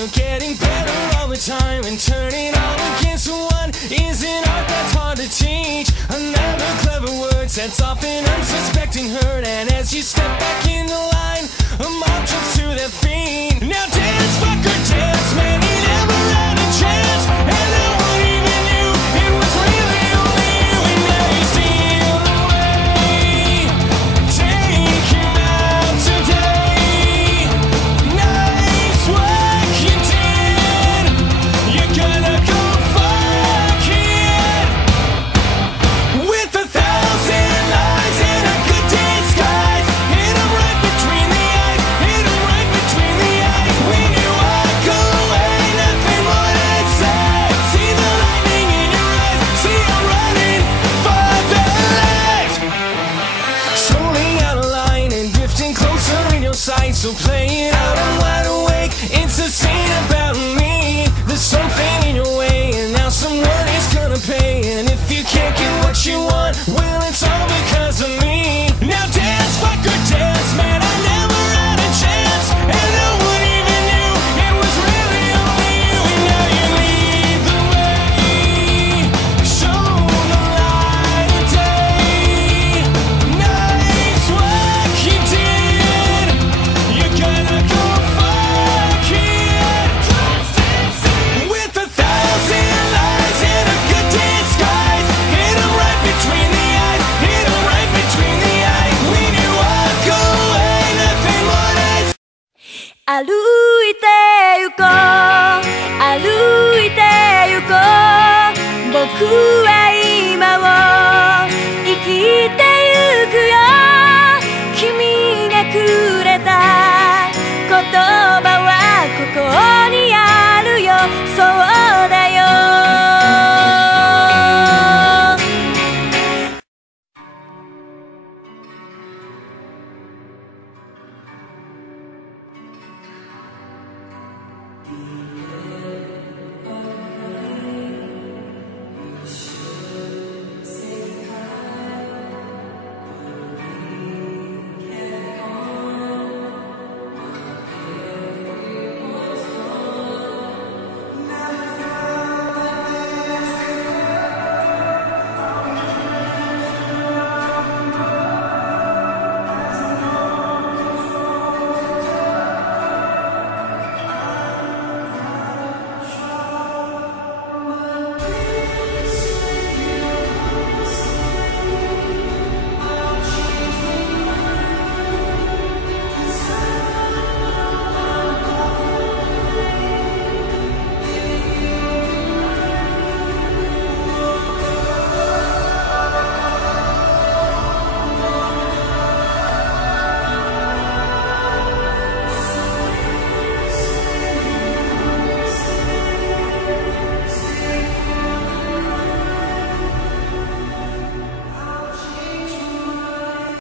You're getting better all the time, and turning all against one is an art that's hard to teach. Another clever word sets off an unsuspecting hurt, and as you step back in the line, a mob jumps to their feet. Now dance, fucker, dance, man, you never had a chance, and no one even knew it was really only you. And now you steal away, take him out today. Nice work you did, you're gonna go fuck it. With 1,000 lies and a good disguise, hit 'em right between the eyes, hit 'em right between the eyes. When you walk away, nothing more to say. See the lightning in your eyes, see you running for the light. Slowly out of line and drifting closer in your sight, so play it out, I'm wide awake. It's a scene about me. There's something in your way, and now someone is gonna pay. And if you can't get what you want, well, it's all because of me. Now dance, fucker, dance, man, I never had a chance, and no one even knew it was really only you. And now you lead the way, show the light of day. Nice work you did, you're gonna go fuck it. With 1,000 lies and a good disguise, hit 'em right between the eyes, hit 'em right between the eyes. When you walk away, nothing more to say. 歩いて行こう歩いて行こう僕は今を生きてゆくよ君がくれた言葉はここにあるよそうだよ「